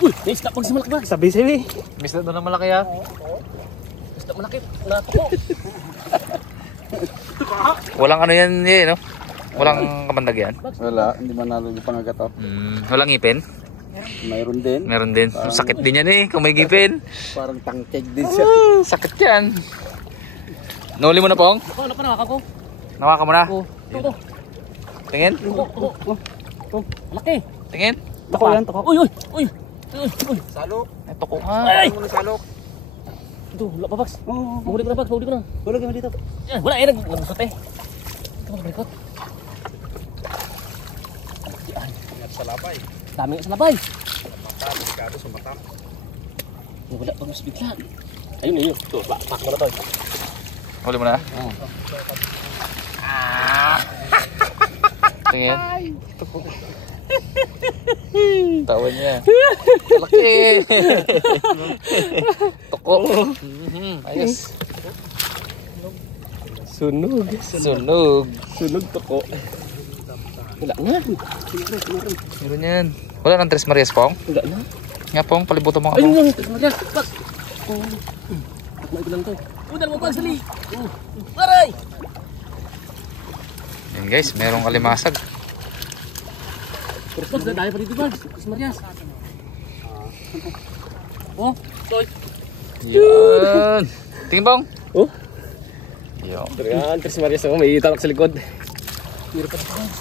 Uy, may isda pag si malaki ba? Sabi. May isda doon na malaki ha. Isda malaki. Natuko. Walang ano yan no? Walang kamandag yan? Wala, hindi manalo yung pangagat oh. Walang ngipin? Mayroon din. Meron din. Parang, sakit din yan kung may ngipin. Parang tangkeg din siya. Sakit yan. Nahuli mo na pong? Ako, nawakan ko. Nawakan mo na? Oo. Ito. Tingin? Malaki. Tingin? Toko yan, toko. Uy. Salok. Ito ko nga. Ay! Ano salok? Ito, wala pa, Bags. Oo. Mahuli ko na, Bags. Mahuli ko na. Wala ka dito. Yan, wala nagusot eh. Ito, magbalikot. Ingat sa labay. Dami nga sa labay. Mata, delikado sa mata. Wala pa mas bigla. Ayun. Ito, pak mo na to. Huli mo na? Tingin? Tawa niya. Malaki. Toko. Ayos. Sunog. Sunog Toko. Wala na. Meron yan. Wala nang Tres Marias pong? Wala na. Nga pong, palibutan mo nga Ayun pong. lang. Bags. Bags. Takmay ko lang to. Udal mo, Bags. Sali. Aray! Yan guys, merong kalimasag. Bags, dahil pa dito, Bags. Tres Marias. Oh, toy. Yan. Tingin pong. Oh. Yo. Yan, Tres Marias ako. May talak sa likod. Meron pa dito, Bags.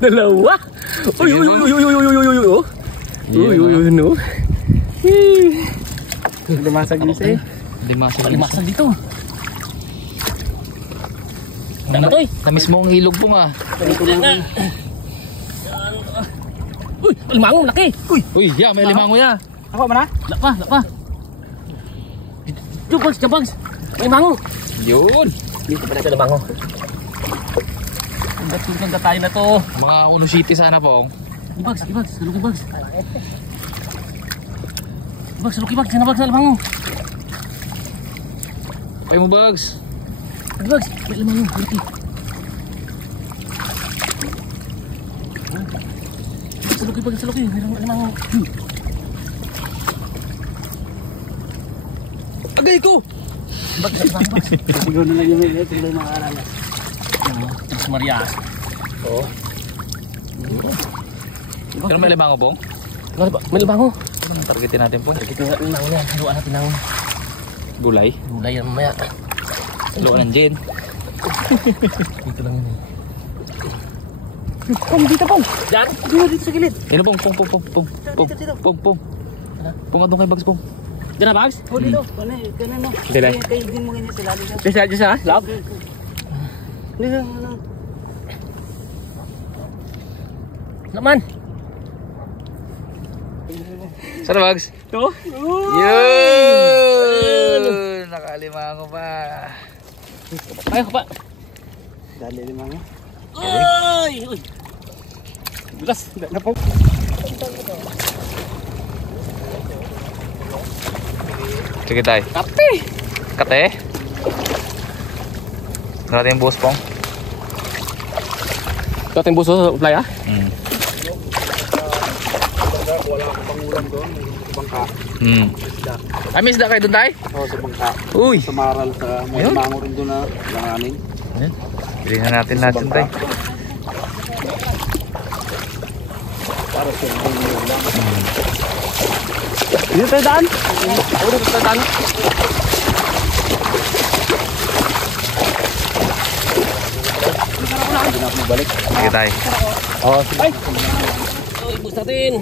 Dalawa. Uy. No. Limasag isa eh. Limasag dito. Ano to eh? Namiss mo ang ilog po nga. Uy, limango, laki. Uy, may limango ya. Ako mana? Lapa. Jumbags. May limango. Yun. Dito pa na sa limango. Ang tayo na to. Mga Uno City sana pong. Bags. Saluki Bags. Saluki Bags. Sana Bags sa limango. Pay mo bags. Bags, may limango. Laki. Saluki Bags. Mayroong limango. Agay ko! Bags. Siguro na lang yung may ito yung mga alalas. Tres Marias. Oh. Pero may limango pong? May limango. Ano ang targetin natin pong? Ito nga limango niya. Haluan natin ng Gulay. gulay yan mamaya. Haluan ng gin. Dito lang yun. Pong, dito Pong. Diyan? Dito sa gilid. Ano pong? Pong. Pong adong kay bags pong. Diyan na Bags? Oh, dito. Kanan no. Dito. Kayo din mo ganyan sila dito. Diyan sa lab? Dito. Naman. Sana bags? Ito? Yun! Nakalimango pa. Ayaw ka pa. Dali limang nga. Uy! Bukas. Na po. Sige tayo. Kape! Kate? Natin yung buhos pong. Ito ating buso sa playa. Wala akong pangulam doon. Sa bangka. Ay, may isda kayo doon tayo? Oo, sa bangka. Uy! Sa maral. May Ayun. mango rin doon na langanin. Ayan. Bilhin na natin lahat yun tayo. Para sa mga lang. Dito tayo daan. Dito tayo daan. Hindi na ako mabalik. Sige tayo. Oh, sige. So, ibus natin.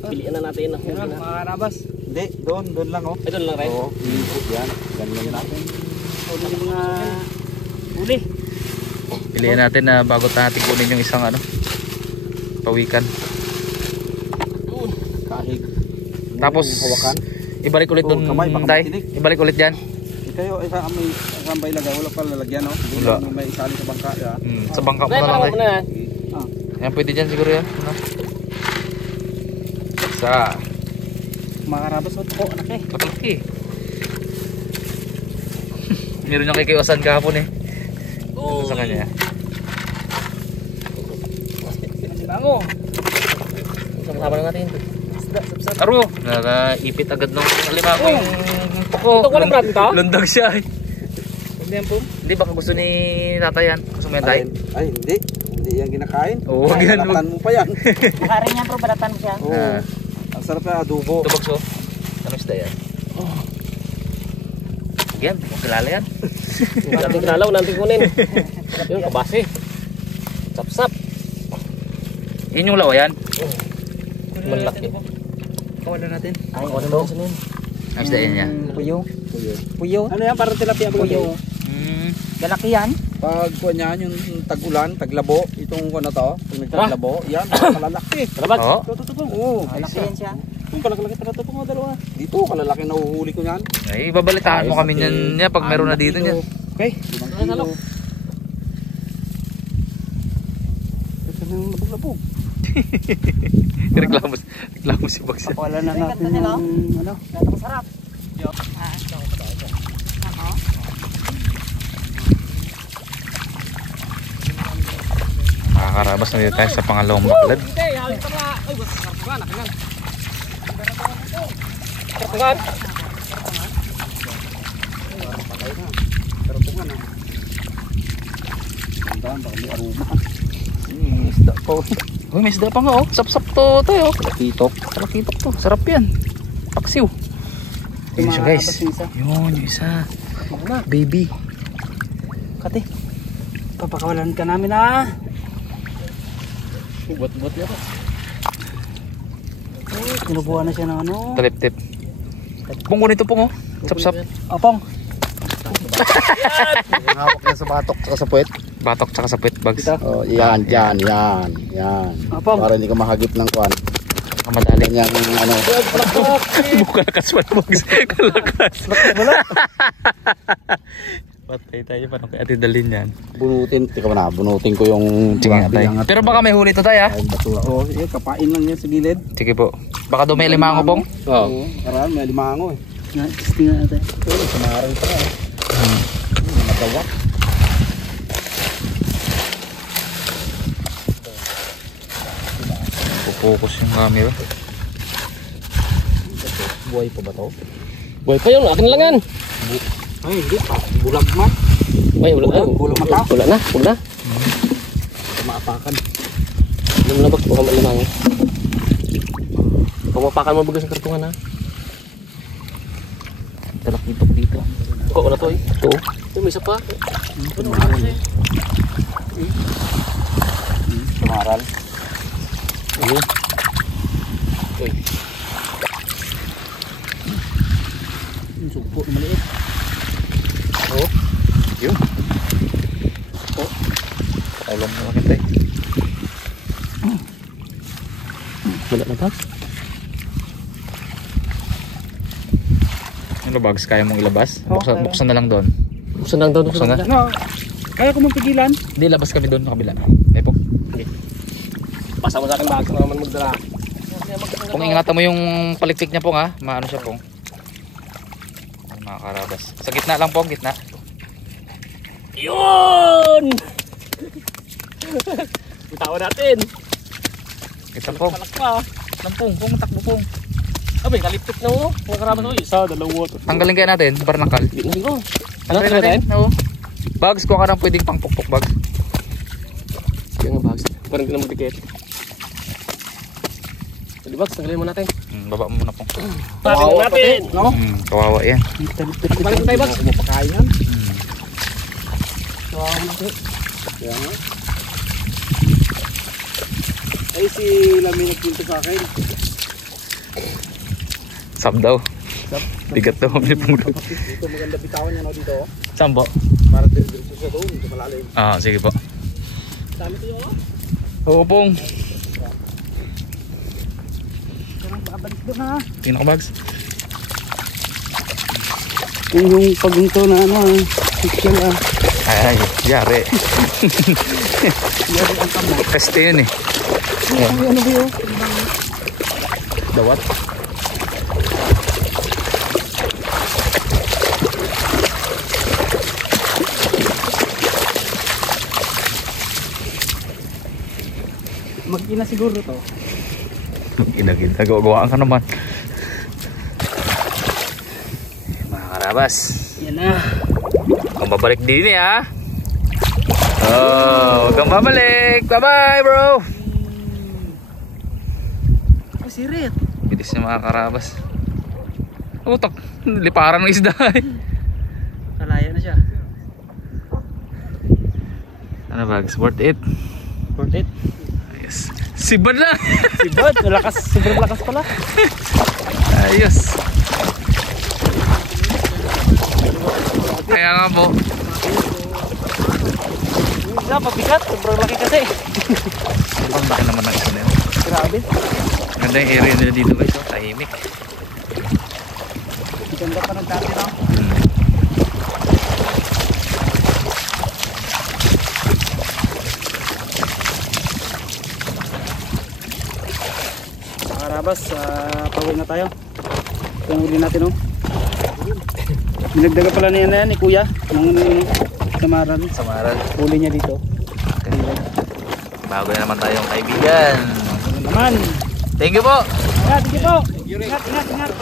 Pilihan na natin. Mga karabas. Hindi, doon lang oh. Ito lang rin. Oo, yan. Ganyan natin. Ito mga huli. Pilihan natin na bago natin kunin yung isang pawikan. Kahig. Tapos hawakan. ibalik ulit doon kamay, baka tayo. matinik. Ibalik ulit dyan. Kayo, isang ba ilagay? Wala pa lalagyan no? Wala. May isali sa bangka. Ya. Sa bangka mo na lang tayo. Yan, pwede dyan siguro yan. Sa Mga karabas, po, laki. Laki. Meron yung kikiwasan kahapon eh. Oh, Sa kanya. bango. Sama-sama na natin. Aro, nakaipit agad ng lima ko yung poko. Ito ko lang natin to? Lundag siya eh. Hindi yan po. Hindi baka gusto ni tatay yan. Gusto mo yan tayo? Ay, hindi. Hindi yan kinakain. Oo, wag yan. Balatan mo pa yan. Nakarin yan, bro, balatan mo siya. Oo. Ang sarap na adobo. Ito bagso. Ano isda yan? Yan, kung kilala yan. Nating kinalaw, nating kunin. Yung kabase. Sap-sap. Yun yung lawa yan. Malaki. Kawalan natin. Ay, ano mo sa nun? Ang isda yan yan. Puyo. Puyo. Ano yan? Parang tilapia ba? Puyo. Galaki yan. Pag kuha niyan yung tag-ulan, taglabo, itong kuha na to, pag nagtaglabo, yan, kalalaki. Salamat. Oo. Oo. Galaki yan siya. Yung kalalaki pala ito mga dalawa. Dito, kalalaki na uhuli ko yan. Ay, babalitaan mo kami niyan niya pag meron na dito niyan. Okay. 5 kilo. Ito na yung labog-labog. reklamo si Bags. Wala na natin Ganda nila. yung ano. Ganda masarap. Makakarabas na dito tayo sa pangalawang baklad. Hindi, hawin ka nga. Ay, basta karpungan. Nakingan. Karpungan. Tandaan, baka may aroma. Isda pa. Uy, may isda pa nga oh. Sap-sap to tayo. Kalakitok. Kalakitok to. Sarap yan. Paksiw. Yun siya guys. Tumakas yung isa. Yun, yung isa. Baby. Kati. Papakawalan ka namin ah. Buat-buat niya po. Tinubuhan na siya ng ano. Talip-tip. Pong ko nito pong oh. Sap-sap. Opong. Hawak niya sa batok at sa puwet. Batok tsaka sa puwet Bags. Oh, yan. Opong. Para hindi ka mahagip ng kuan. Kamadali. Kanyang ano. Buka lakas man Bags. Kalakas. Patay tayo pa kay Ate Dalin yan. Bunutin. Tika mo na, bunutin ko yung Sige nga tayo. Pero baka may huli to tayo ah. Ay, basura. Oh, sige, kapain lang yan sa gilid. Sige po. Baka daw may limango pong. Oo. Karaan, may limango eh. Tingnan natin. Ito, samaran pa eh. Matawak. Pupokus yung camera. Buhay pa ba to? Boy pa yun, akin lang yan. Ay, hindi pa. Bulag man. Ay, wala na. Bulag mata. Wala na, huwag na. Maapakan. Alam mo na Bags, baka malimango. Pumapakan mo bagas sa kartungan ha. Talakito ko dito. Kuha ko na to eh. Ito. May isa pa. Samaran. Ayun. Uy. Yung sugpo na maliit. Oo. Yun. Oh. Alam mo kita eh. Wala na Bags. Ano Bags, kaya mong ilabas? Buksan na lang doon. Buksan lang daw. Buksan na. No, kaya ko mong pigilan. Hindi, labas kami doon sa kabila. May po. Pasa mo sa akin Bags, naman magdala. Kung ingatan mo yung palikpik niya po ha, maano siya po. Makakarabas. Sa gitna lang po, gitna. Yun! Bitawan natin. Gitna po. Palak pa. Lampong, takbo pong. Abay, kaliptik na mo. Mga karaman ko. Isa, dalawa. Tanggalin kaya natin, barnakal. Hindi ko. Ano Try natin? Oo. Bags, kuha ka ng pwedeng pangpukpok Bags. Yung Bags. Parang hindi na magdikit. Jadi Bags, tanggalin mo natin. Baba mo muna po. Tanggalin natin. No? Kawawa yan. Balik tayo Bags. Mapakain yan. Kawawa natin. Kaya nga. Ay, si Lami nagpunta sa akin. Sab daw. Bigat daw kami pong doon. Dito maganda bitawan niya no dito. Saan po? Para diretso siya doon, hindi malalim. Ah, sige po. Dami ito yun. Oo pong. Babalik doon ha. Tingnan ko Bags. Yung pagunto na ano, picture ah. Ay, yari. Peste yun eh. Ano ba yun? Dawat. malaki na siguro to. Ginagita, gawaan ka naman. Mga karabas. Yan na. Huwag kang babalik din eh ha. Oh, huwag kang babalik. Bye bye bro. Sirit. Bilis na mga karabas. Utak, liparan ng isda eh. Kalaya na siya. Ano bags? Worth it? Worth it. Yes. Sibad na. Sibad, malakas, sobrang lakas pala. Ayos. Kaya nga po. Wala, pabigat, sobrang laki kasi. Sobrang laki naman ng isa na yun. Grabe. Ganda yung area nila dito guys. Oh, tahimik. Ganda pa ng dati, no? Mga karabas, pawag na tayo. Kung huli natin, no? Dinagdaga pala niya na yan ni Kuya ng samaran. Samaran. Huli niya dito. Bago na naman tayong kaibigan. Ano naman? Thank you po. Ingat, sige po. Ingat, ingat, ingat.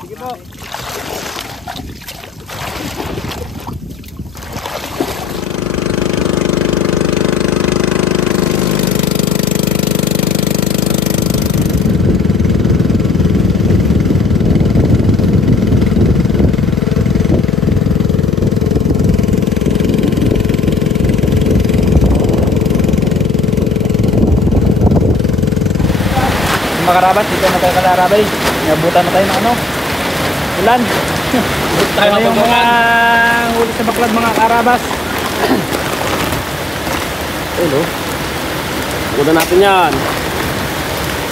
Sige po. Mga karabas, dito na tayo kalarabay. Nabutan na tayo ng ano? Ulan. Ano yung mga huli sa baklad mga karabas? Hello. Una natin yan.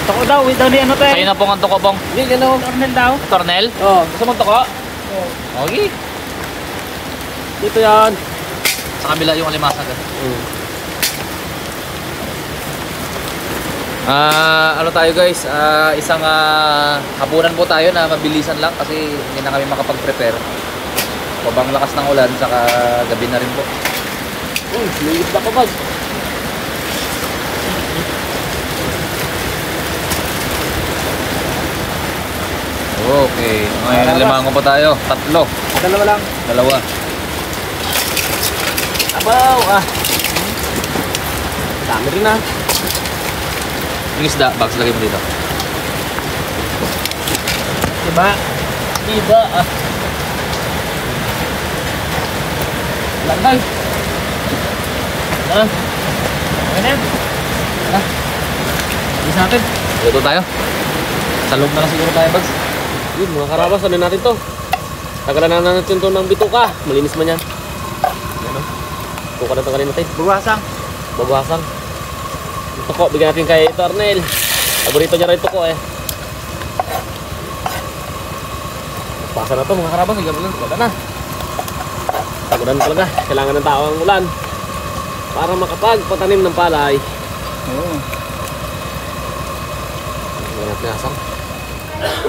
Toko daw, wait daw ni ano tayo? Sa'yo na pong ang tuko pong. Hindi, yan o. Cornel daw. Tornel? Oh, gusto mong toko? Okay. Dito yan. Sa kabila yung alimasag. Ano tayo guys, isang hapunan po tayo na mabilisan lang kasi hindi na kami makapag-prepare. Pabang lakas ng ulan, saka gabi na rin po. May isda pa, boss. Okay, ngayon limango po tayo. Tatlo. Dalawa lang. Dalawa. Abaw, dami rin ah. Yung isda, bags lagay mo dito. Diba? Iba ah. Landay. Okay na yan. Isa natin. Dito tayo. Sa loob na lang siguro tayo, bags. Yun, mga karabas, ano natin to? Tagalan na natin to ng bituka. Malinis man yan. Ano? Bituka na to kanina natin. Buwasang. Babawasan. Tuko, bigyan natin kay Tornel. Paborito niya rin tuko eh. Pasa na to mga karabas, hanggang ulan. Wala na. Tagulan talaga. Kailangan ng tao ang ulan para makapagpatanim ng palay. Oo. Wala natin asang.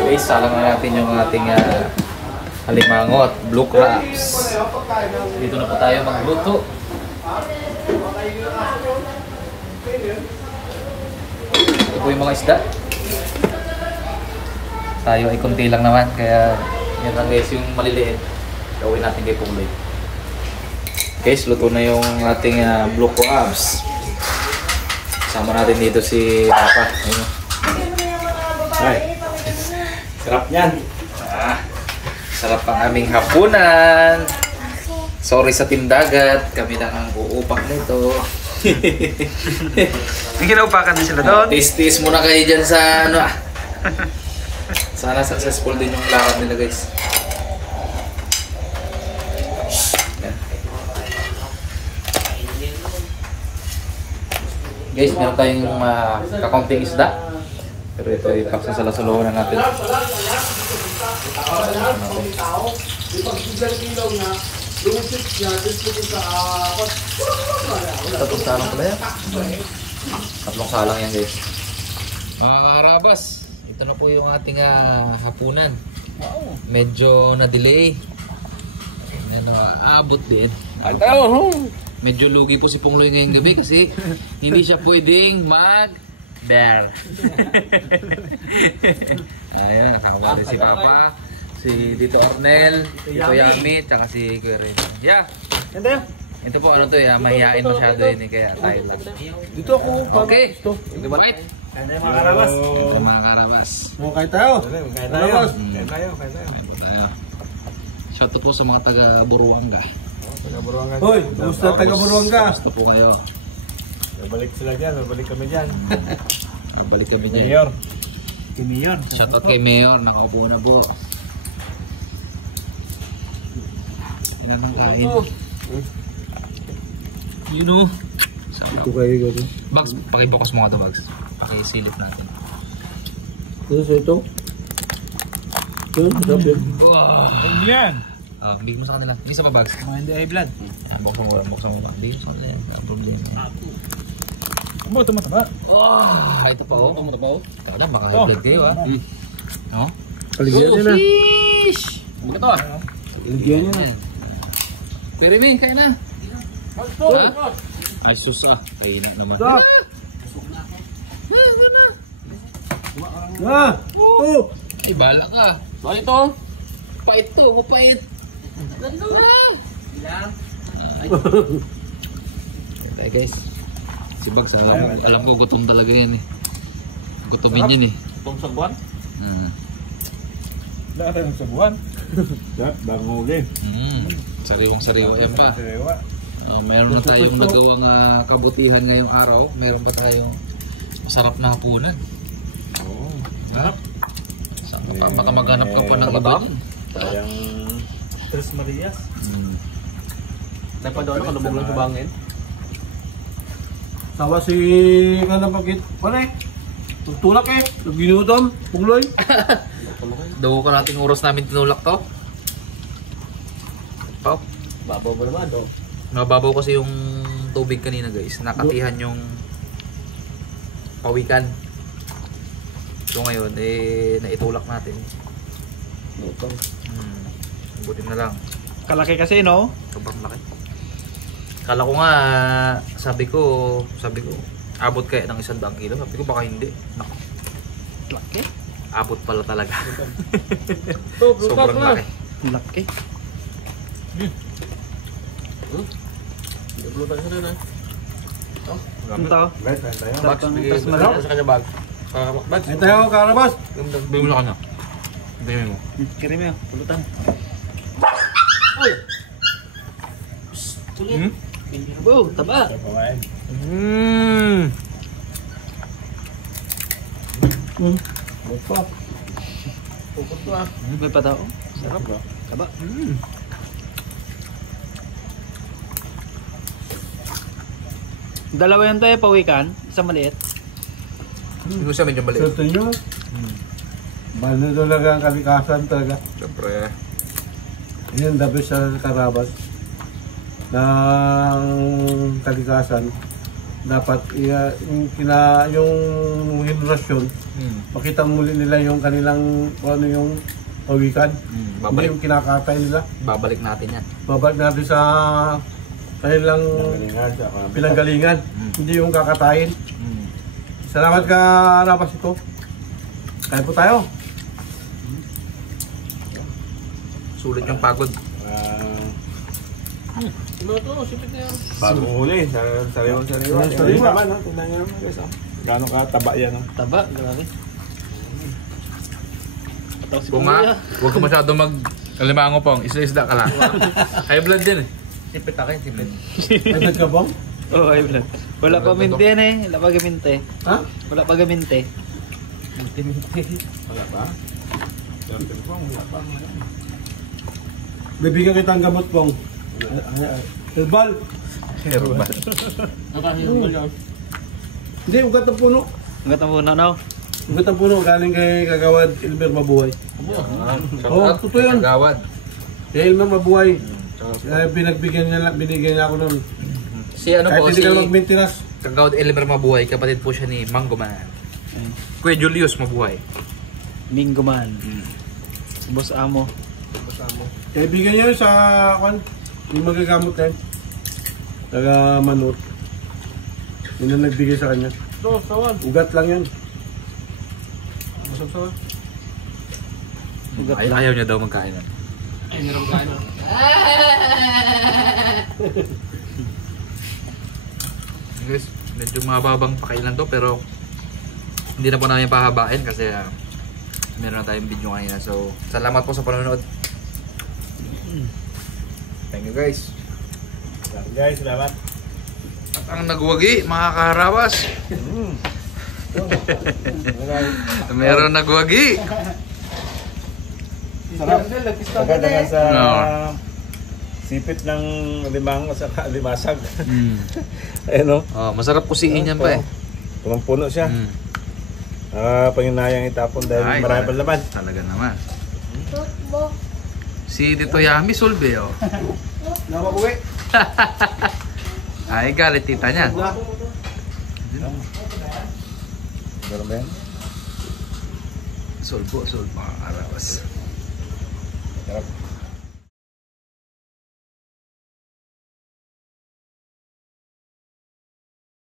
Guys, salang na natin yung ating halimango at blue crabs. Dito na po tayo magluto. Ito po yung mga isda. Tayo ay konti lang naman, kaya yan lang guys yung maliliit. Gawin natin kay Pungloy. Guys, luto na yung ating blue crabs. Sama natin dito si Papa. Ayun. Ay. Sarap yan. Sarap ang aming hapunan. Sorry sa tindagat. Kami lang ang uupak nito. Kinaupakan din sila doon. Tis-tis muna kayo dyan sa ano. Sana successful din yung lakad nila guys. Yan. Guys, meron tayong kakaunting isda. Pero ito ay pagsasalasaluhan na natin. Tatlong salang pala yan. Tatlong salang yan guys. Mga kaharabas, ito na po yung ating hapunan. Medyo na-delay. Ano, abot din. medyo lugi po si Pungloy ngayong gabi kasi hindi siya pwedeng mag-bear. Ayun, nakakama rin si Papa, si Tito Ornel, Tito Yami, tsaka si Kuya Reno. Yeah! Ito po, ano to mahihain masyado yun kaya tayo lang. Dito ako. Okay! Right! Mga karabas. Ito mga karabas. Kain tayo. Kain tayo. Shout out po sa mga taga Buruanga. Hoy, gusto taga Buruanga. Gusto po kayo. Babalik sila dyan, babalik kami dyan. Babalik kami dyan. Mayor. Si Mayor. Shout out kay Mayor, nakaupo na po. Ilan ang kain? Yun o. Ito kayo gabi. Bags, pakibukas mo nga ito, Bags. Pakisilip natin. Ito. Ito. Wow! Ano yan? Bigyan mo sa kanila. Isa pa, Bags. Mga hindi ay blood. Buksan mo, buksan mo. Bigyan mo sa kanila. Ang problema. Abo, tumataba. Ito pa, oh. Ito pa, oh. Ito lang, baka Oh. blood kayo, No? Kaligyan niya na. Fish! Ito, Kaligyan niya na. Pero may, kaya na. Ay, sus kainin naman. Stop! Oh! Ay, bala ka. Ano ito? Pait to, mapait. Okay guys. Si Bags, alam ko gutom talaga yan Gutomin yan Itong sagwan? Wala tayo sa buwan. Bagong huli. Sariwang-sariwa yan pa. Sariwa. Meron na tayong nagawang kabutihan ngayong araw. Meron pa tayong masarap na hapunan. Sarap. Saan pa? Baka maghanap ka pa ng iba niyan. Sayang Tres Marias. Tayo pa doon, kalubog lang sa bangin. Sawa si Kanapagit. Pare, tutulak ginutom, Pungloy. Daw ka natin oras namin tinulak to. Pop. Babaw mo naman, do. Nababaw kasi yung tubig kanina guys. Nakatihan yung pawikan. So ngayon, naitulak natin. Buti na lang. Kalaki kasi, no? Sobrang laki. Kala ko nga, sabi ko, abot kaya ng 100 kilo. Sabi ko baka hindi. Naku, Laki. abot pala talaga. Ito, Sobrang laki. Laki. Hindi tayo sa nana. Ito. Bags, bigay mo sa kanya bag. Bags. Kain tayo, Karabas. Bigyan mo na kanya. Bigyan mo. Kiri mo, pulutan. Abo, taba. May patao. Sarap. Taba. Dalawa yan tayo, pawikan. Isang maliit. Yung isa medyo maliit. Sa inyo, bano talaga ang kalikasan talaga. Siyempre. Yan, dapat sa Karabas ng kalikasan. Dapat yung henerasyon, makita muli nila yung kanilang ano yung pawikan. Hindi Babalik. yung kinakatay nila. Babalik natin yan. Babalik natin sa kanilang pinanggalingan. Hindi yung kakatayin. Salamat ka, Karabas ito. Kain po tayo. Sulit yung pagod. Ano ito? Sipit na yan. Bagong huli. Sariwang. Sariwa. Tingnan nyo guys. Gano'ng kataba yan. Taba, grabe. Kung nga, huwag ka masyado mag-alimango pong. Isda-isda ka lang. High blood din Sipit ako yun, sipit. Agad ka bang? Oo, ay blood. Wala pa minte yan eh. Wala pa gaminte. Ha? Wala pa gaminte. Wala pa? Bibigyan kita ng gamot pong. Herbal. Herbal. Nakahirap yan. Hindi, ugat ng puno. Hanggat ang muna, no? Ugat ng puno, galing kay Kagawad Elmer Mabuhay. Oo, totoo yun. Gawad. Kay Elmer Mabuhay. Binigyan niya ako nun. Si ano Kahit po, hindi si ka mag-maintenance. Kagawad Elmer Mabuhay, kapatid po siya ni Mango Man. Kuya Julius Mabuhay. Mingo man. Boss Amo. Kaya bigyan niya yun sa yung magagamot na yun. Taga Manur. Yun ang nagbigay sa kanya. Ito, sawan. Ugat lang yan. Masap-sawan. Ayaw niya daw magkain. Ay, meron ka ano. Guys, medyo mababang pakailan to pero hindi na po namin pahabain kasi meron na tayong video kanina. So, salamat po sa panonood. Thank you guys. Guys, salamat. At ang nagwagi, mga kaharawas. Meron nagwagi. Sarap. Maganda nga sa No. sipit ng limang at limasag. Mm. Ayun o. Oh, masarap kusiin yan pa eh. Punong-puno siya. Mm. Panginayang itapon dahil Ay, marami pa laman. Talaga naman. Si Tito Yami Solbe oh. Namabuwi. Ay, galit tita niya. Meron ba yan? Solbo, mga kaharawas. Sarap.